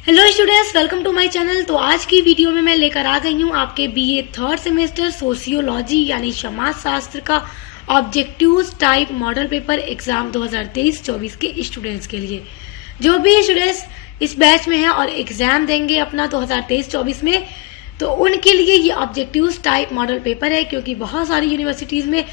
Hello students, welcome to my channel. तो आज की वीडियो में मैं लेकर आ गई हूँ आपके बीए थर्ड सेमेस्टर सोशियोलॉजी यानी समाज शास्त्र का objectives type model paper exam 2023-24 के स्टूडेंट्स के लिए। जो भी स्टूडेंट्स इस बैच में हैं और एग्जाम देंगे अपना 2023-24 में, तो उनके लिए ये ऑब्जेक्टिव्स टाइप मॉडल पेपर है, क्योंकि बहुत सारी यूनिवर्सिटीज़ में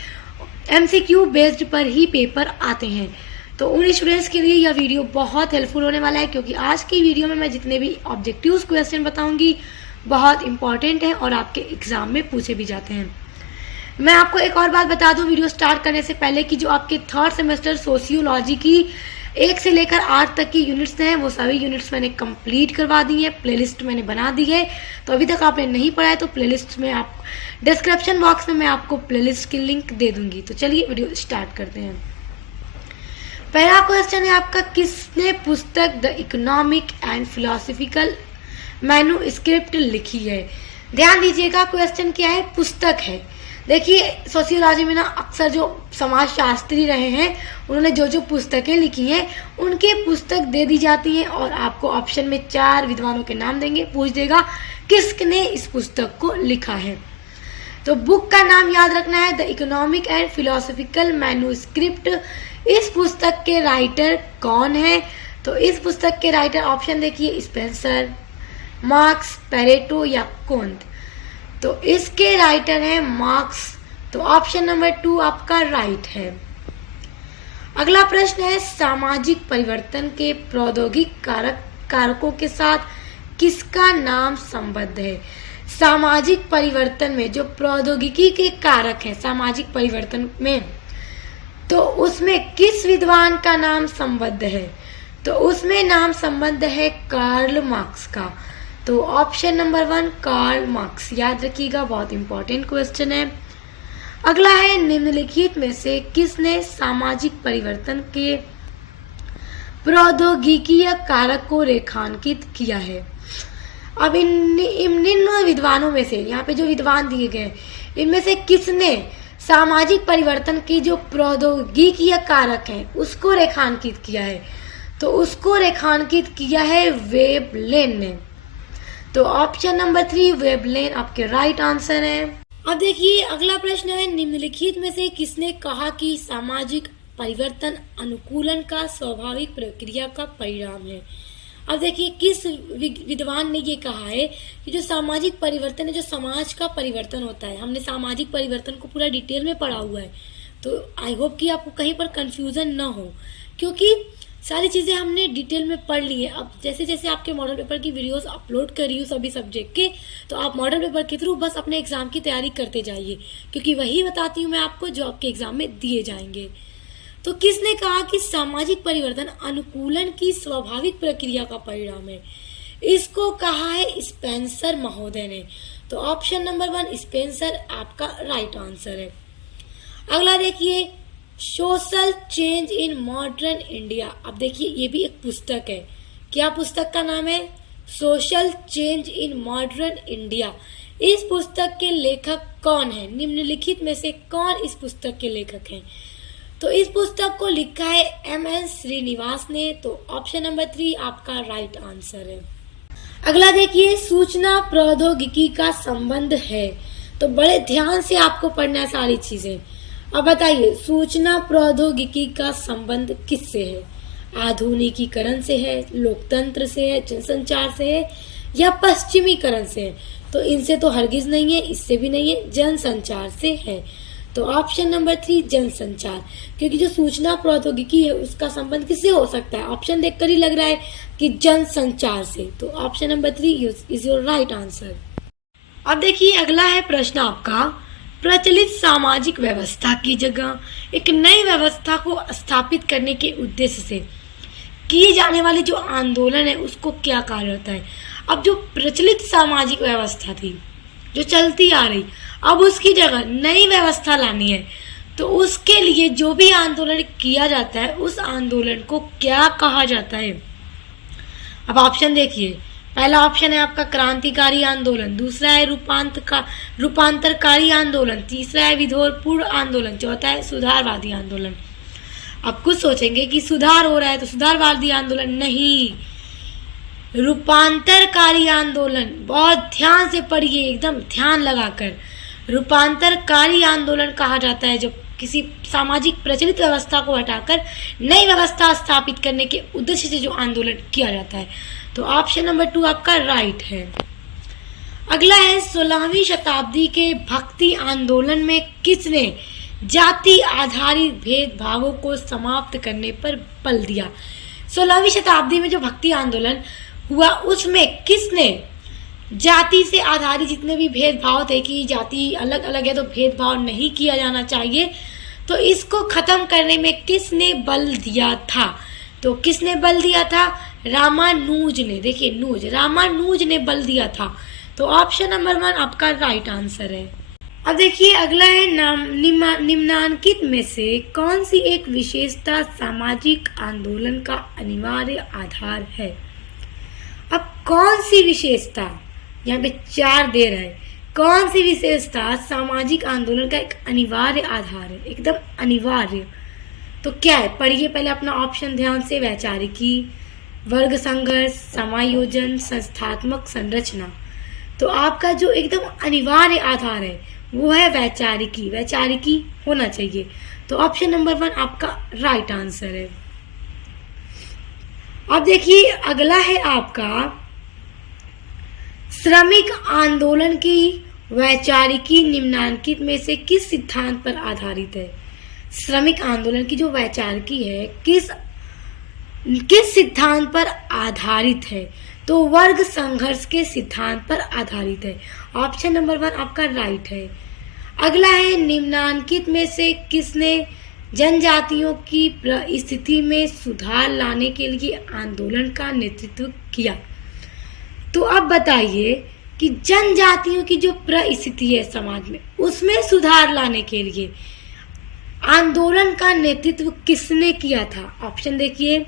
MCQ बेस्ड पर ही पेपर आते हैं। तो उन स्टूडेंट्स के लिए यह वीडियो बहुत हेल्पफुल होने वाला है, क्योंकि आज की वीडियो में मैं जितने भी ऑब्जेक्टिव्स क्वेश्चन बताऊंगी बहुत इंपॉर्टेंट हैं और आपके एग्जाम में पूछे भी जाते हैं। मैं आपको एक और बात बता दूं वीडियो स्टार्ट करने से पहले कि जो आपके थर्ड सेमेस्टर सोशियोलॉजी की 1 से लेकर 8 तक की यूनिट्स हैं, वो सभी यूनिट्स मैंने कंप्लीट करवा दी है। प्लेलिस्ट मैंने बना दी है, तो अभी तक आपने नहीं पढ़ा है तो प्लेलिस्ट में आप डिस्क्रिप्शन बॉक्स में मैं आपको प्लेलिस्ट की लिंक दे दूंगी। तो चलिए वीडियो स्टार्ट करते हैं। पहला क्वेश्चन है आपका, किसने पुस्तक the economic and philosophical manuscript लिखी है? ध्यान दीजिएगा, क्वेश्चन क्या है? पुस्तक है। देखिए सोशियोलॉजी में ना अक्सर जो समाजशास्त्री रहे हैं उन्होंने जो जो पुस्तकें लिखी हैं उनके पुस्तक दे दी जाती हैं और आपको ऑप्शन में 4 विद्वानों के नाम देंगे, पूछ देगा किसने इस पुस्तक को लिखा है। तो बुक का नाम याद रखना है, the economic and philosophical manuscript. इस पुस्तक के राइटर कौन है? तो इस पुस्तक के राइटर ऑप्शन देखिए, स्पेंसर, मार्क्स, पेरेटो या कोंत। तो इसके राइटर हैं मार्क्स। तो ऑप्शन नंबर 2 आपका राइट है। अगला प्रश्न है, सामाजिक परिवर्तन के प्रौद्योगिक कारकों के साथ किसका नाम संबद्ध है? सामाजिक परिवर्तन में जो प्रौद्योगिकी के कारक हैं सामाजिक परिवर्तन में, तो उसमें किस विद्वान का नाम संबद्ध है? तो उसमें नाम संबद्ध है कार्ल मार्क्स का। तो ऑप्शन नंबर 1 कार्ल मार्क्स, याद रखिएगा, बहुत इंपॉर्टेंट क्वेश्चन है। अगला है, निम्नलिखित में से किसने सामाजिक परिवर्तन के प्रौद्योगिकीय कारक को रेखांकित किया है? अब इन निम्न विद्वानों में से, यहाँ पे जो विद्वान दिए गए इनमें से किसने सामाजिक परिवर्तन की जो प्रौद्योगिकीय कारक है उसको रेखांकित किया है? तो उसको रेखांकित किया है वेबलेन ने। तो ऑप्शन नंबर 3 वेबलेन आपके राइट आंसर है। अब देखिए अगला प्रश्न है, निम्नलिखित में से किसने कहा कि सामाजिक परिवर्तन अनुकूलन का स्वाभाविक प्रक्रिया का परिणाम है? अब देखिए किस विद्वान ने ये कहा है कि जो सामाजिक परिवर्तन है, जो समाज का परिवर्तन होता है, हमने सामाजिक परिवर्तन को पूरा डिटेल में पढ़ा हुआ है, तो आई होप कि आपको कहीं पर कंफ्यूजन ना हो, क्योंकि सारी चीज़ें हमने डिटेल में पढ़ ली है। अब जैसे जैसे आपके मॉडल पेपर की वीडियोस अपलोड कर रही हूँ सभी सब्जेक्ट के, तो आप मॉडल पेपर के थ्रू बस अपने एग्जाम की तैयारी करते जाइए, क्योंकि वही बताती हूँ मैं आपको जो आपके एग्जाम में दिए जाएंगे। तो किसने कहा कि सामाजिक परिवर्तन अनुकूलन की स्वाभाविक प्रक्रिया का परिणाम है? इसको कहा है स्पेंसर महोदय ने। तो ऑप्शन नंबर 1 स्पेंसर आपका राइट आंसर है। अगला देखिए, social change in modern India. अब देखिए ये भी एक पुस्तक है। क्या पुस्तक का नाम है? Social change in modern India. इस पुस्तक के लेखक कौन है? निम्नलिखित में से कौन इस पुस्तक के लेखक हैं? तो इस पुस्तक को लिखा है M.N. श्रीनिवास ने। तो ऑप्शन नंबर 3 आपका राइट आंसर है। अगला देखिए, सूचना प्रौद्योगिकी का संबंध है। तो बड़े ध्यान से आपको पढ़ना है सारी चीजें। अब बताइए, सूचना प्रौद्योगिकी का संबंध किससे है? आधुनिकीकरण से है, लोकतंत्र से है, जनसंचार से है या पश्चिमीकरण से है? तो इनसे तो हरगिज नहीं है, इससे भी नहीं है, जनसंचार से है। तो ऑप्शन नंबर 3 जनसंचार, क्योंकि जो सूचना प्रौद्योगिकी है उसका संबंध किससे हो सकता है? ऑप्शन देखकर ही लग रहा है कि जनसंचार से। तो option number 3 is your right answer. अब देखिए अगला है प्रश्न आपका, प्रचलित सामाजिक व्यवस्था की जगह एक नई व्यवस्था को स्थापित करने के उद्देश्य से किए जाने वाले जो आंदोलन है उसको क्या कहा जाता है? अब जो प्रचलित सामाजिक व्यवस्था थी जो चलती आ रही, अब उसकी जगह नई व्यवस्था लानी है, तो उसके लिए जो भी आंदोलन किया जाता है उस आंदोलन को क्या कहा जाता है? अब ऑप्शन देखिए, पहला ऑप्शन है आपका क्रांतिकारी आंदोलन, दूसरा है रूपांतरकारी आंदोलन, तीसरा है विद्रोहपूर्ण आंदोलन, चौथा है सुधारवादी आंदोलन। अब कुछ सोचेंगे कि सुधार हो रहा है तो सुधारवादी आंदोलन नहीं, रूपांतरकारी आंदोलन, बहुत ध्यान से पढ़िए, एकदम ध्यान लगाकर। रूपांतरकारी आंदोलन कहा जाता है जब किसी सामाजिक प्रचलित व्यवस्था को हटाकर नई व्यवस्था स्थापित करने के उद्देश्य से जो आंदोलन किया जाता है। तो ऑप्शन नंबर 2 आपका राइट है। अगला है 16वीं शताब्दी के भक्ति आंदोलन में किसने जाति आधारित भेदभावों को समाप्त करने पर बल दिया। 16वीं शताब्दी में जो भक्ति आंदोलन हुआ उसमें किसने जाति से आधारित जितने भी भेदभाव थे कि जाति अलग अलग है तो भेदभाव नहीं किया जाना चाहिए, तो इसको खत्म करने में किसने बल दिया था। तो किसने बल दिया था, रामानुज ने। देखिए नूज, रामानुज ने बल दिया था। तो ऑप्शन नंबर 1 आपका राइट आंसर है। अब देखिए अगला है निम्नांकित में से कौन सी एक विशेषता सामाजिक आंदोलन का अनिवार्य आधार है। अब कौन सी विशेषता, यहाँ पे 4 दे रहा है, कौन सी विशेषता सामाजिक आंदोलन का एक अनिवार्य आधार है, एकदम अनिवार्य। तो क्या है, पढ़िए पहले अपना ऑप्शन ध्यान से। वैचारिकी, वर्ग संघर्ष, समायोजन, संस्थात्मक संरचना। तो आपका जो एकदम अनिवार्य आधार है वो है वैचारिकी। वैचारिकी होना चाहिए। तो ऑप्शन नंबर 1 आपका राइट आंसर है। अब देखिए अगला है आपका श्रमिक आंदोलन की वैचारिकी निम्नांकित में से किस सिद्धांत पर आधारित है। श्रमिक आंदोलन की जो वैचारिकी है किस सिद्धांत पर आधारित है। तो वर्ग संघर्ष के सिद्धांत पर आधारित है। ऑप्शन नंबर 1 आपका राइट है। अगला है निम्नांकित में से किसने जनजातियों की स्थिति में सुधार लाने के लिए आंदोलन का नेतृत्व किया। तो अब बताइए कि जनजातियों की जो परिस्थिति है समाज में उसमें सुधार लाने के लिए आंदोलन का नेतृत्व किसने किया था। ऑप्शन देखिए,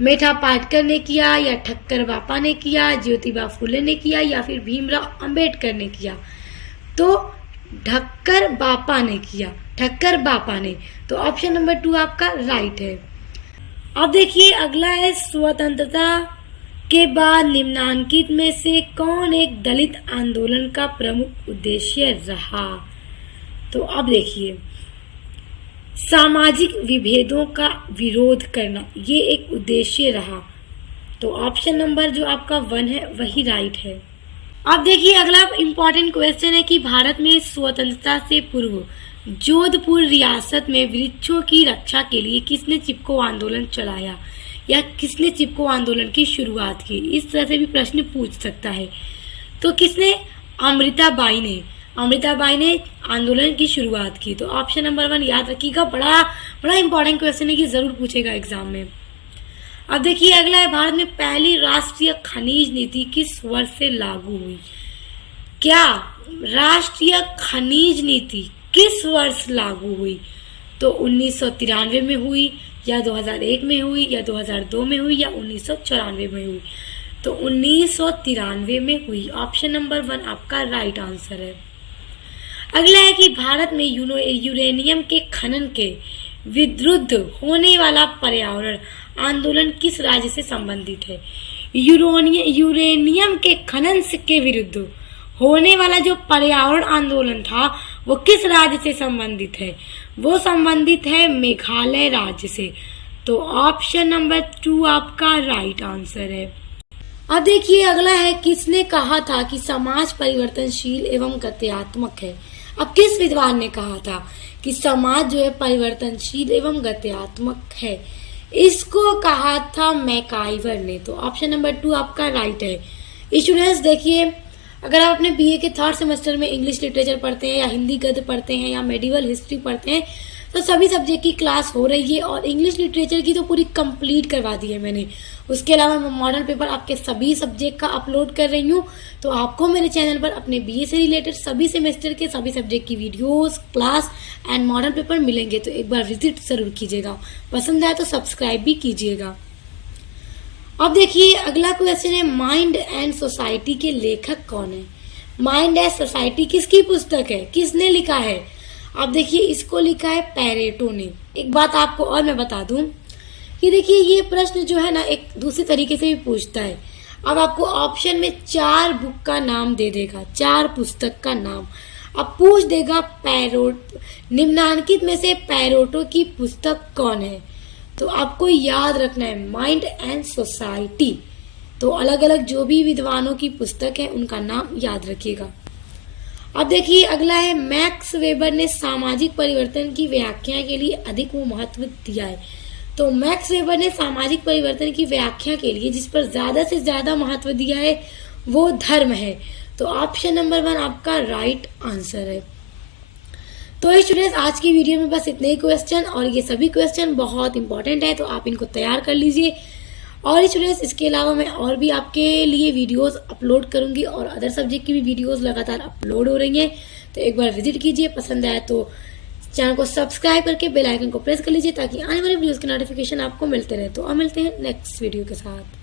मेधा पाटकर ने किया, या ठक्कर बापा ने किया, ज्योतिबा फुले ने किया, या फिर भीमराव अंबेडकर ने किया। तो ठक्कर बापा ने किया, ठक्कर बापा ने। तो ऑप्शन नंबर 2 आपका राइट है। अब देखिए अगला है स्वतंत्रता के बाद निम्नांकित में से कौन एक दलित आंदोलन का प्रमुख उद्देश्य रहा। तो अब देखिए सामाजिक विभेदों का विरोध करना ये एक उद्देश्य रहा। तो ऑप्शन नंबर जो आपका 1 है वही राइट है। अब देखिए अगला इम्पॉर्टेंट क्वेश्चन है कि भारत में स्वतंत्रता से पूर्व जोधपुर रियासत में वृक्षों की रक्षा के लिए किसने चिपको आंदोलन चलाया या किसने चिपको आंदोलन की शुरुआत की। इस तरह से भी प्रश्न पूछ सकता है। तो किसने, अमृताबाई ने आंदोलन की शुरुआत की। तो ऑप्शन नंबर 1 याद रखिएगा, बड़ा इंपॉर्टेंट क्वेश्चन है कि जरूर पूछेगा एग्जाम में। अब देखिए अगला है भारत में पहली राष्ट्रीय खनिज नीति किस वर्ष से लागू हुई। क्या राष्ट्रीय खनिज नीति किस वर्ष लागू हुई। तो 1993 में हुई, या 2001 में हुई, या 2002 में हुई, या 1994 में हुई। तो 1993 में हुई। ऑप्शन नंबर 1 आपका राइट आंसर है। अगला है कि भारत में यूरेनियम के खनन के विरुद्ध होने वाला पर्यावरण आंदोलन किस राज्य से संबंधित है। यूरेनियम के खनन के विरुद्ध होने वाला जो पर्यावरण आंदोलन था वो किस राज्य से संबंधित है। वो संबंधित है मेघालय राज्य से। तो ऑप्शन नंबर 2 आपका राइट आंसर है। अब देखिए अगला है किसने कहा था कि समाज परिवर्तनशील एवं गत्यात्मक है। अब किस विद्वान ने कहा था कि समाज जो है परिवर्तनशील एवं गत्यात्मक है। इसको कहा था मैकाइवर ने। तो ऑप्शन नंबर 2 आपका राइट है। स्टूडेंट्स देखिए अगर आप अपने बीए के 3rd सेमेस्टर में इंग्लिश लिटरेचर पढ़ते हैं या हिंदी गद्य पढ़ते हैं या मेडिवल हिस्ट्री पढ़ते हैं तो सभी सब्जेक्ट की क्लास हो रही है और इंग्लिश लिटरेचर की तो पूरी कंप्लीट करवा दी है मैंने। उसके अलावा मैं मॉडल पेपर आपके सभी सब्जेक्ट का अपलोड कर रही हूँ। तो आपको मेरे चैनल पर अपने बीए से रिलेटेड सभी सेमेस्टर के सभी सब्जेक्ट की videos, class and model paper मिलेंगे। तो एक बार विजिट जरूर कीजिएगा। पसंद आए तो सब्सक्राइब भी कीजिएगा। अब देखिए अगला क्वेश्चन है माइंड एंड सोसाइटी के लेखक कौन है। माइंड एंड सोसाइटी किसकी पुस्तक है, किसने लिखा है। अब देखिए इसको लिखा है पैरेटो ने। एक बात आपको और मैं बता दूं कि देखिए ये प्रश्न जो है ना एक दूसरे तरीके से भी पूछता है। अब आपको ऑप्शन में 4 बुक का नाम दे देगा, 4 पुस्तक का नाम। अब पूछ देगा निम्नांकित में से पैरोटो की पुस्तक कौन है। तो आपको याद रखना है माइंड एंड सोसाइटी। तो अलग अलग जो भी विद्वानों की पुस्तक है उनका नाम याद रखिएगा। अब देखिए अगला है, मैक्स वेबर ने सामाजिक परिवर्तन की व्याख्या के लिए अधिक महत्व दिया है। तो मैक्स वेबर ने सामाजिक परिवर्तन की व्याख्या के लिए जिस पर ज्यादा से ज्यादा महत्व दिया है वो धर्म है। तो ऑप्शन नंबर 1 आपका राइट आंसर है। तो स्टूडेंट्स आज की वीडियो में बस इतने ही क्वेश्चन, और ये सभी क्वेश्चन बहुत इंपॉर्टेंट है तो आप इनको तैयार कर लीजिए। और स्टूडेंट्स इसके अलावा मैं और भी आपके लिए वीडियोस अपलोड करूंगी और अदर सब्जेक्ट की भी वीडियोस लगातार अपलोड हो रही हैं। तो एक बार विजिट कीजिए, पसंद आए तो चैनल को सब्सक्राइब करके बेल आइकन को प्रेस कर लीजिए ताकि आने वाले वीडियोस के नोटिफिकेशन आपको मिलते रहे। तो अब मिलते हैं नेक्स्ट वीडियो के साथ।